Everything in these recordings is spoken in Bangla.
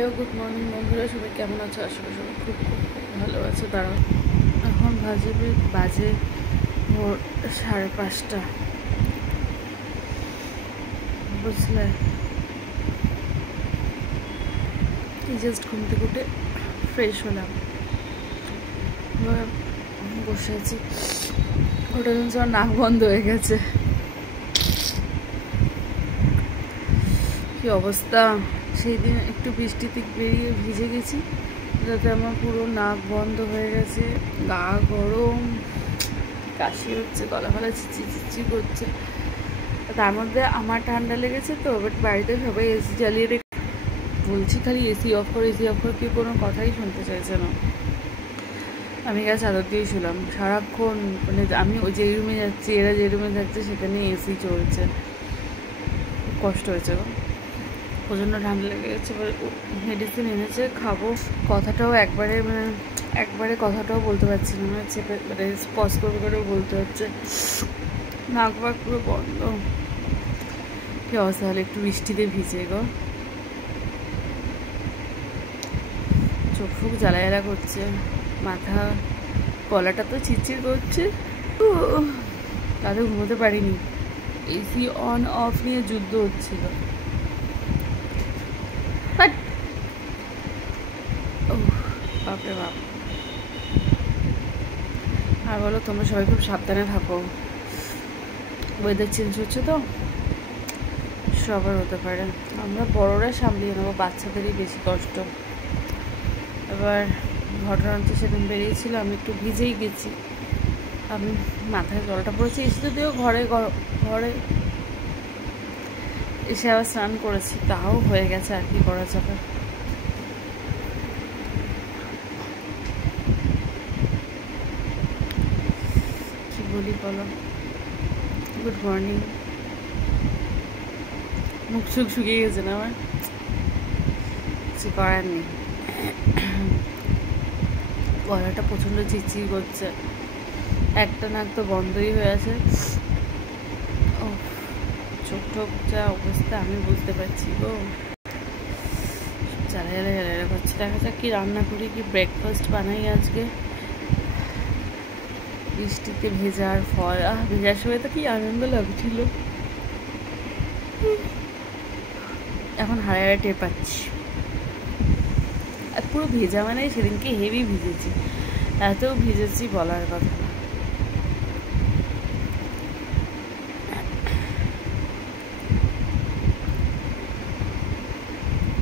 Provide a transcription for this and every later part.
হ্যালো, গুড মর্নিং বন্ধুরা, সবাই কেমন আছো? আশা করি সবাই খুব খুব খুব ভালো আছে। দাঁড়াও, এখন বাজে ভোর 5:30, বুঝলে? এই জাস্ট ঘুম থেকে উঠে ফ্রেশ হলাম, বসে আছি। ওটা শুনছি আমার নাক বন্ধ হয়ে গেছে। কি অবস্থা! সেই দিন একটু বৃষ্টিতে বেরিয়ে ভিজে গেছি, যাতে আমার পুরো নাক বন্ধ হয়ে গেছে, গা গরম, কাশি হচ্ছে, গলা ফলা চিচি করছে। তার মধ্যে আমার ঠান্ডা লেগেছে তো, বাট বাড়িতে সবাই এসি জ্বালিয়ে রেখে বলছি খালি এসি অফ করে কেউ কোনো কথাই শুনতে চাইছে না। আমি গাছ চাদর দিয়েই শুলাম সারাক্ষণ। মানে আমি ওই যে রুমে যাচ্ছি, এরা যে রুমে যাচ্ছে সেখানে এসি চলছে। খুব কষ্ট হয়েছে গো, প্রচণ্ড ঠান্ডা লেগে গেছে। এবার মেডিসিন এনেছে, খাবো। কথাটাও একবারে কথাটাও বলতে পারছি না, মানে চেপে মানে স্পষ্ট করেও বলতে হচ্ছে, নাক বাক পুরো বন্ধ। কি অবস্থা হলে একটু বৃষ্টিতে ভিজে গো, চোখ ফুক জ্বালা করছে, মাথা গলাটা তো চিরচির করছে। তাদের ঘুমোতে পারিনি, এসি অন অফ নিয়ে যুদ্ধ হচ্ছিল। বাপরে বাপ। আর বলো, তোমরা সবাই খুব সাবধানে থাকো, ওয়েদার চেঞ্জ হচ্ছে তো, সবার হতে পারে। আমরা বড়রা সামলিয়ে নেবো, বাচ্চাদেরই বেশি কষ্ট। এবার ঘটনা হচ্ছে, সেদিন বেরিয়েছিল, আমি একটু ভিজেই গেছি। আমি মাথায় জলটা পড়েছি, এসে যদিও ঘরে এসে আবার স্নান করেছি, তাও হয়ে গেছে। আর কি করা যাবে? কি বলি বলো? Good morning. মুখ সুখ শুকিয়ে গেছে না আমার, কিছু করার নেই। গলাটা প্রচণ্ড চিচির করছে, একটা নাক তো বন্ধই হয়ে আছে। ও, চোখ টোক যা অবস্থা আমি বুঝতে পারছি গো, জ্বালা করছে। দেখা যাক কি রান্না করি, কি ব্রেকফাস্ট বানাই আজকে। বৃষ্টিতে ভেজার ফল, ভেজার সময় তো কি আনন্দ লাগছিল, এখন হাড়ে টের পাচ্ছি। আর পুরো ভেজা মানে সেদিনকে হেভি ভিজেছি, এত ভিজেছি বলার কথা না।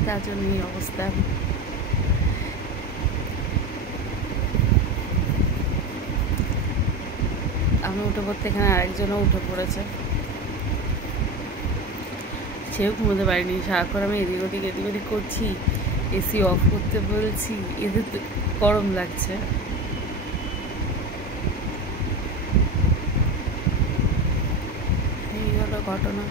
তার জন্য এই অবস্থা। আমি উঠে পড়তে এখানে আরেকজনও উঠে পড়েছে, সেও ঘুমোতে পারিনি। সারাক্ষণ আমি এদিক ওদিক করছি, এসি অফ করতে বলছি, এদের গরম লাগছে। এই হলো ঘটনা।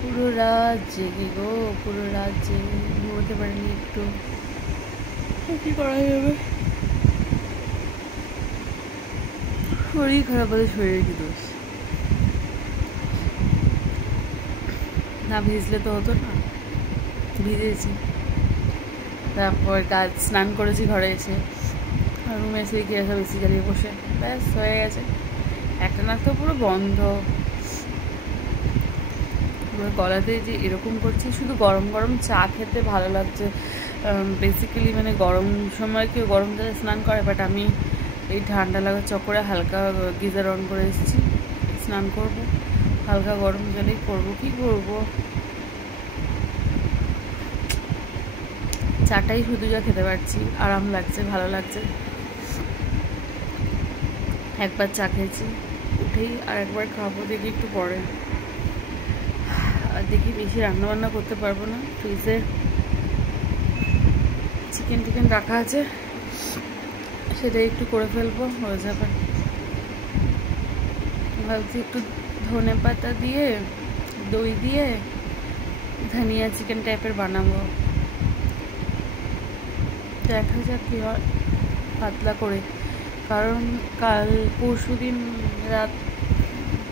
পুরো রাত জেগে গো, পুরো রাত জেগে ঘুমোতে পারিনি একটু। কি করা যাবে? শরীর খারাপ হলে শরীরের কি দোষ? না ভিজলে তো হতো না, ভিজেছি। তারপর স্নান করেছি ঘরে এসে, রুমে এসে গিয়ে সব এসি জ্বালিয়ে বসে, ব্যাস হয়ে গেছে। একটা নাক তো পুরো বন্ধ, গলাতে যে এরকম করছি। শুধু গরম গরম চা খেতে ভালো লাগছে বেসিক্যালি, মানে গরম সময় কেউ গরম জলে স্নান করে, বাট আমি এই ঠান্ডা লাগার চক্করে হালকা গিজার অন করে এসেছি, স্নান করব হালকা গরম জলেই করবো। কি করবো, চাটাই শুধু যা খেতে পারছি, আরাম লাগছে, ভালো লাগছে। একবার চা খেয়েছি, উঠেই আর একবার খাবো, দেখি একটু পরে। আর দেখি বেশি রান্নাবান্না করতে পারবো না, ফ্রিজে চিকেন রাখা আছে, সেটাই একটু করে ফেলবো, হয়ে যাবে। ভাবছি একটু ধনে পাতা দিয়ে, দই দিয়ে ধনিয়া চিকেন টাইপের বানাবো, দেখা যাক কি হয়, পাতলা করে। কারণ পরশু দিন রাত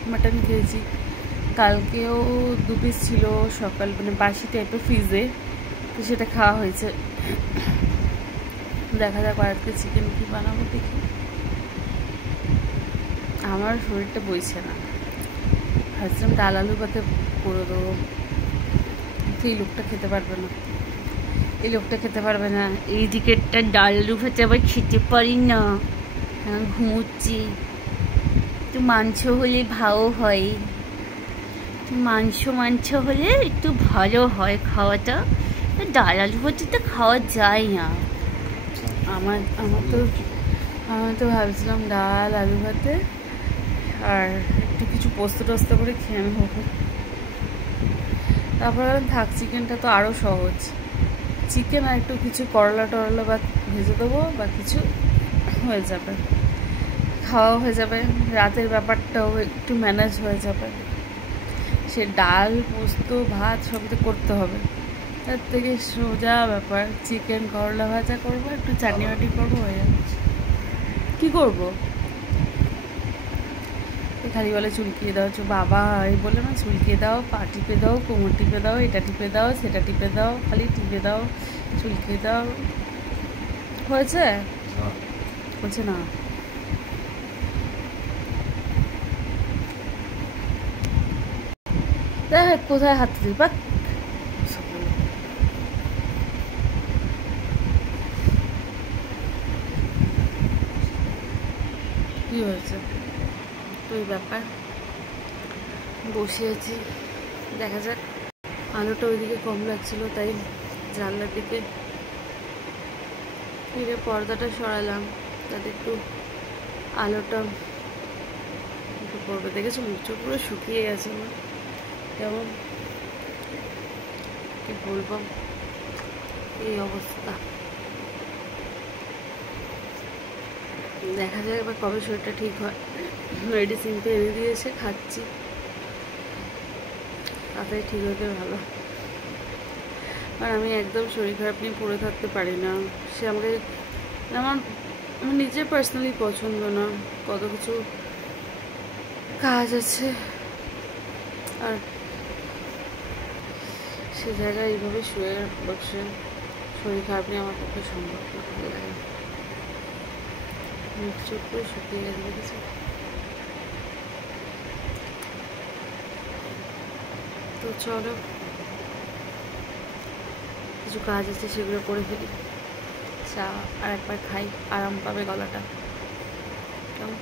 মাটন খেয়েছি, কালকেও 2 পিস ছিল সকাল, মানে বাসি টাইপের ফ্রিজে, তো সেটা খাওয়া হয়েছে। দেখা যাক আজকে চিকেন কি বানাবো দেখি। আমার শরীরটা বইছে না, ভাবছিলাম ডাল আলু পাতে করে দেবো, এই লোকটা খেতে পারবে না, এই লোকটা খেতে পারবে না। এই দিকেরটা ডাল আলু ভাতে আবার খেতে পারি না, ঘুমোচ্ছি। একটু মাংস হলে ভালো হয়, মাংস হলে একটু ভালো হয় খাওয়াটা, ডাল আলু ভাতেটা খাওয়া যায় না। আমার তো ভাবছিলাম ডাল আলু ভাতে আর একটু কিছু পোস্ত টোস্ত করে খেয়ে নেবো। তারপর থাক, চিকেনটা তো আরও সহজ, চিকেন আর একটু কিছু করলা টরলা বা ভেজে দেবো বা কিছু হয়ে যাবে, খাওয়া হয়ে যাবে, রাতের ব্যাপারটাও একটু ম্যানেজ হয়ে যাবে। সে ডাল পোস্ত ভাত সবই তো করতে হবে, তার থেকে সোজা ব্যাপার চিকেন করলা ভাজা করবো, একটু চাটনি বাটি করবো, হয়ে যাবে। কী করবো? খালি বলে চুলকিয়ে দাও, বাবা এই বলে না, চুলকিয়ে দাও, পা টিপে দাও, কোমর টিপে দাও, এটা টিপে দাও, সেটা টিপে দাও, খালি টিপে দাও, চুলকিয়ে দাও। হয়েছে? হচ্ছে না। দেখ কোথায় হাত দিই, বা কি হয়েছে? তো এই ব্যাপার, বসে আছি, দেখা যাক। আলোটা ওইদিকে কম লাগছিল, তাই জানলার দিকে ফিরে পর্দাটা সরালাম, যাতে একটু আলোটা একটু পড়বে। দেখেছো মুখ চোখ পুরো শুকিয়ে গেছে আমার, কেমন কি বলবো, এই অবস্থা। দেখা যাক এবার কবে শরীরটা ঠিক হয়। মেডিসিন তো এনে দিয়েছে, খাচ্ছি, তাড়াতাড়ি ঠিক হতে ভালো। আর আমি একদম শরীর খারাপ নিয়ে পড়ে থাকতে পারি না, সে আমাকে আমার নিজের পার্সোনালি পছন্দ না, কত কিছু কাজ আছে, আর সে জায়গায় এইভাবে শুয়ে বসে শরীর খারাপ নিয়ে আমার পক্ষে সম্ভব না, ভালো লাগে। মুখ চোখ করে শুকিয়ে গেছে, দেখেছি। তো চলো, কিছু কাজ আছে সেগুলো করে ফেলি, চা আর একবার খাই, আরাম পাবে গলাটা, কেমন।